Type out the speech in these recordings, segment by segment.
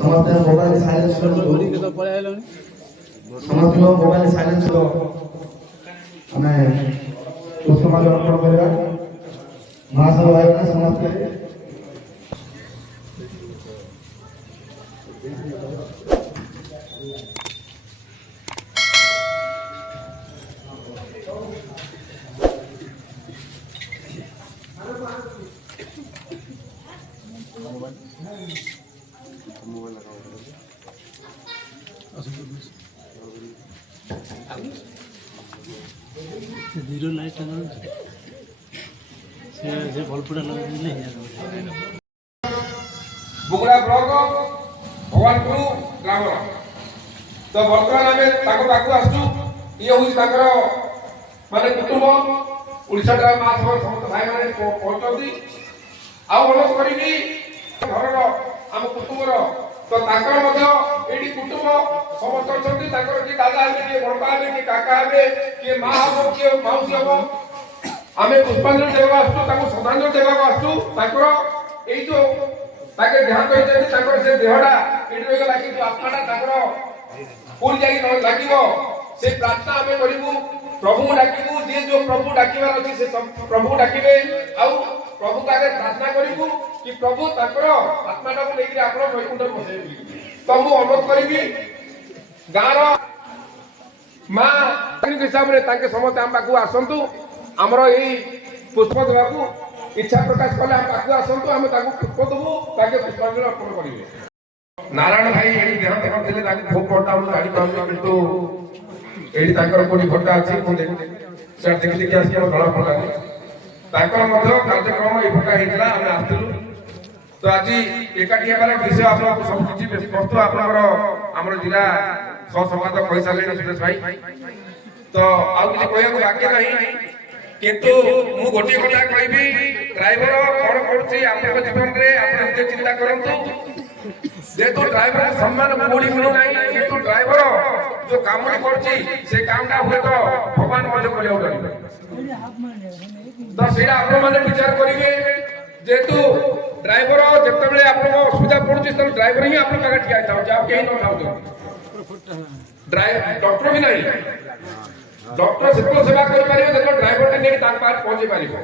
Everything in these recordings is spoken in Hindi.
ସମସ୍ତେ ମୋବାଇଲ ସାଇଲେନ୍ସ କରନ୍ତୁ। ସମସ୍ତଙ୍କ ମୋବାଇଲ ସାଇଲେନ୍ସ କର। ଆମେ ପୁଷ୍ପମାଲ୍ୟ ଅର୍ପଣ କରିବା। ମହାସଭା ଭାଇମାନେ ସମସ୍ତେ जीरो लाइट से भलपुरा लगे बुगड़ा ब्लॉक भगवानपुर ग्राम तो बर्तमान आम पाक आसु ये हूँ माने कुटुंब ओडिशा महासभा समस्त भाई मैंने पहुंचती आलोक करी घर आम कुटुंबर तो ये कुटुंब समस्त अच्छा कि दादा हे किए बड़पा हे कि काका हे किए माँ हम किए मौसी हम आम पुष्पांजलि देवा आसु श्रद्धांजलि देवा आसु जो देहांत होती से देहटा ये रहीगला कि आत्माटा कौन जा लगे से प्रार्थना आम करूँ प्रभु डाकू जी जो प्रभु डाकबार अच्छी से प्रभु डाकबे आउ प्रभु का आगे प्रार्थना करूँ कि प्रभु आत्माटा को लेकर आप वैकुंठ बसैबी तो मुझे अनुरोध करी गाँव माँ हिसाब से समस्त आम पाक आसतु आमर यही पुष्प देवाक इच्छा प्रकाश कले आम पाक आसतु आम पुष्प देवु ताके पुष्पांजलि अर्पण करेंगे। नारायण भाई ये देहांत करते खूब भट्टा मुझे जापार कितु ये कोई भट्टा अच्छी से देखी देखी आस धरा पड़ा कार्यक्रम ये भट्टा होता आम आसलु तो आज एकाठी हमारे विषय आप सब किसी वस्तु आपंकर आम जिला सहसंवादक कही सारे सुरेश भाई तो आउ कि कह बाकी नहीं किंतु मु गोटे कथा कहबी ड्राइवर कौन करुच्ची आपन जीवन में आप निजे चिंता करंतु जेतु ड्राइवर सम्मान कोड़ी मिलू नहीं किंतु ड्राइवर जो काम करुच्ची से कामटा हुए तो भगवान मध्य करियो तो सेटा आप माने विचार करिवे जेतु ड्राइवर जेतेबेले आपन असुविधा पड़ुची तो ड्राइवर ही आपन पाखे ठिया था जाओ केही न थाउ ड्राइवर डॉक्टर भी नहीं डॉक्टर से सेवा कर पारिबे देखो ड्राइवर टे नेकी ताक पार पहुंचे पारिबो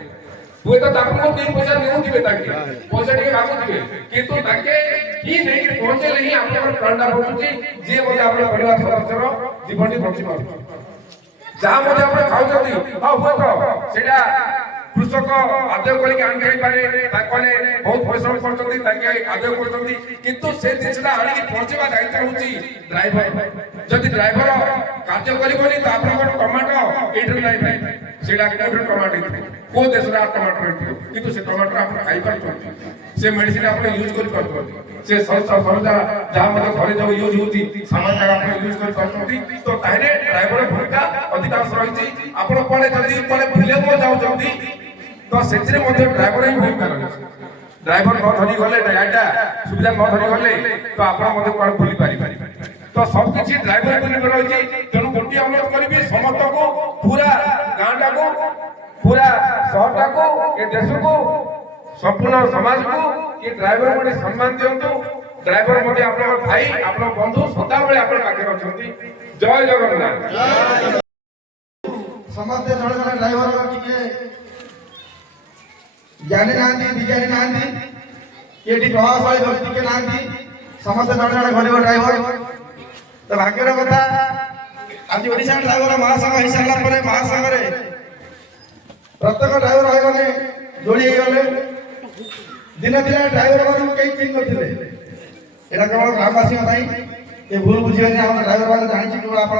हुए तो ताकू तीन पैसा नेउथिबे ताके पैसा टिके मागुथिबे किंतु ताके ही नेकी पहुंचे नहीं आपन प्राणडा बचुची जे बोले आपन परिवार सदस्यर जीवनटी बंची पारुची जहाँ मध्य आप खाऊँगी हाँ हुए तो सेटा कृषक आदय करके आनी पारे बहुत परिश्रम करदय कर से जिनसा आनिक पहुंचा दायित्व हूँ ड्राइवर जदि ड्राइवर कार्य करनी तो आप टमाटो ये नहीं से टमाटो कौ देश टमाटो कि से टमाटो आप खाई से मेडिसिन आप यूज कर से सरजा जहाँ घर जो यूज होती सामान आप यूज कर तो ड्राइवर भूमिका अधिकांश रही आप बुले जाऊँगी तो से ड्राइवर ही भूमिका रही ड्राइवर न धरी गले यहाँ सुविधा न धरी गले तो आप बुली पारि तो सबकि ड्राइवर रही तेणु गोटे अनुरोध करी समस्त को पूरा गाँटा को पूरा सहरटा को ये देश को संपूर्ण समाज को कि ड्राइवर गोटे सम्मान दिंतु ड्राइवर मध्य आप भाई आप बंधु सदा बेले आप पाखे अच्छा जय जगन्नाथ समस्त जड़े जड़े ड्राइवर जानी ना विज्ञानी ना ये प्रभावशाली व्यक्ति के ना समस्त जड़े जड़े गरीब ड्राइवर तो भाग्यर कथा आज ओडिशा ड्राइवर महासंघ हो सारा महासंघ प्रत्येक ड्राइवर भाई मैंने जोड़ी गले दिन थिला ड्राइवर मान कई चिन्ह नथिले एटा केवल ग्रामवासी ये भूल बुझिबेनी हम ड्राइवर मान जानि केवल आपण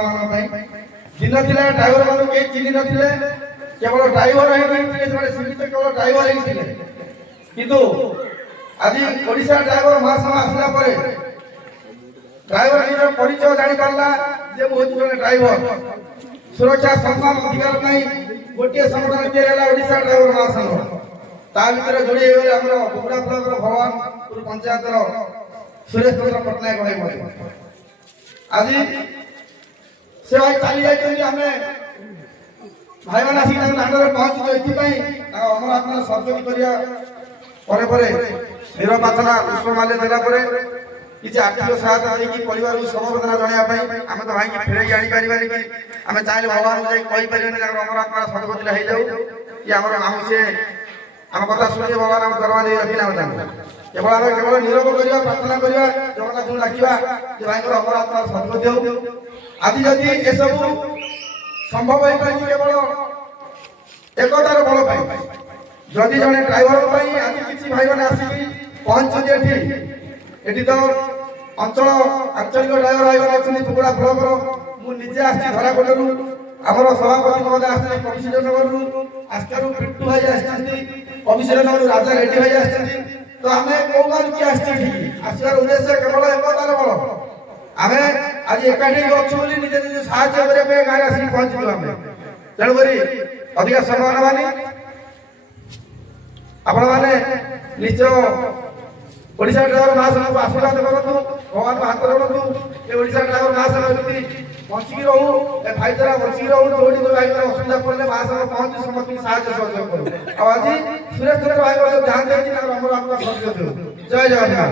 दिन थिला ड्राइवर मान कई चिन्ह नथिले केवल ड्राइवर ही थिले सीमित केवल ड्राइवर ही थिले किंतु आज ओडिशा ड्राइवर महासंघ आसला परे ड्राइवर निर परिचय जानि पारला जे बहुत जने ड्राइवर सुरक्षा सम्मान अधिकार नहीं गोटे संगठन केरला ओडिशा ड्राइवर महासंघ ता भीतर जोड़ी गले आम बुगड़ा ब्लॉक भगवानपुर पंचायत सुरेश चंद्र पट्टनायक भाई आज से भाई चली जाइए आम भाई मैंने आसिक दांडे पहुंची ये अमर आत्मा सर्जरी करने नीरव प्रार्थना पुष्पमाल्य देला କିଛି ଆର୍ଥିକ ସହାୟତା ଦେଇକି ପରିବାରକୁ ସମବେଦନା ଜଣାଇବା ପାଇଁ ଆମେ ତ ଭାଇକି ଫେରେଇକି ଆଣିପାରିବାନି କି ଆମେ ଚାହିଁଲେ ଭଗବାନଙ୍କୁ ଯାଇ କହିପାରିବାନି ତାଙ୍କର ଅମର ଆତ୍ମାର ସଦ୍ଗତିଟା ହେଇଯାଉ କି ଆମର ସେ ଆମ କଥା ଶୁଣି ଭଗବାନ ଆମ ଦରମା ଦେଇ ରଖିଲେ ଆମେ ତାଙ୍କୁ କେବଳ ଆମେ କେବଳ ନିରୋଗ କରିବା ପ୍ରାର୍ଥନା କରିବା ଜଗନ୍ନାଥଙ୍କୁ ଡାକିବା ଯେ ଭାଇଙ୍କର ଅମର ଆତ୍ମାର ସଦ୍ଗତି ହଉ। ଆଜି ଯଦି ଏସବୁ ସମ୍ଭବ ହେଇପାରିଛି କେବଳ ଏକତାର ବଳ ପାଇଁ। ଯଦି ଜଣେ ଡ୍ରାଇଭର ପାଇଁ ଆଜି କିଛି ଭାଇମାନେ ଆସିକି ପହଞ୍ଚୁଛନ୍ତି ଏଠି ତ ଆଞ୍ଚଳିକ ଡ୍ରାଇଭର ଭାଇମାନେ ଅଛନ୍ତି କୁକୁଡ଼ା ବ୍ଲକର ମୁଁ ନିଜେ ଆସିଛି ଧରାକୋଟରୁ ଆମର ସଭାପତି ମହୋଦୟ ଆସିଛନ୍ତି କମିଶନର ନଗରରୁ ଆସ୍କାରୁ ପିଣ୍ଟୁ ଭାଇ ଆସିଛନ୍ତି କମିଶନର ନଗରରୁ ରାଜା ରେଡ୍ଡି ଭାଇ ଆସିଛନ୍ତି। ତ ଆମେ କୋଉ ଗାଁରୁ କିଏ ଆସିଛୁ ଏଠିକି ଆସିବାର ଉଦ୍ଦେଶ୍ୟ କେବଳ ଏକତାର ବଳ। ଆମେ ଆଜି ଏକାଠି ଅଛୁ ବୋଲି ନିଜେ ନିଜେ ସାହାଯ୍ୟ କରିବା ପାଇଁ ଗାଁରେ ଆସିକି ପହଞ୍ଚିଛୁ ଆମେ। ତେଣୁକରି ଅଧିକା ସମୟ ନେବାନି ଆପଣମାନେ ନିଶ୍ଚୟ ଓଡ଼ିଶା ଡ୍ରାଇଭର ମହାସଂଘକୁ ଆଶୀର୍ବାଦ କରନ୍ତୁ ଭଗବାନଙ୍କ ହାତ ଯୋଡ଼ନ୍ତୁ ଏ ଓଡ଼ିଶା ଡ୍ରାଇଭର ମହାସଂଘ ଏମିତି ବଞ୍ଚିକି ରହୁ ଏ ଭାଇଚାରା ବଞ୍ଚିକି ରହୁ ଯୋଉଠି ଯୋଉ ଭାଇଙ୍କର ଅସୁବିଧା ପଡ଼ିଲେ ମହାସଂଘ ପହଞ୍ଚି ସମସ୍ତଙ୍କୁ ସାହାଯ୍ୟ ସହଯୋଗ କରୁ। ଆଉ ଆଜି ସୁରେଶ ଭାଇ ଧ୍ୟାନ ଦେଇକି ତାଙ୍କର ଅମର ଆତ୍ମା ସହଯୋଗ ଦେଉ। ଜୟ ଜଗନ୍ନାଥ।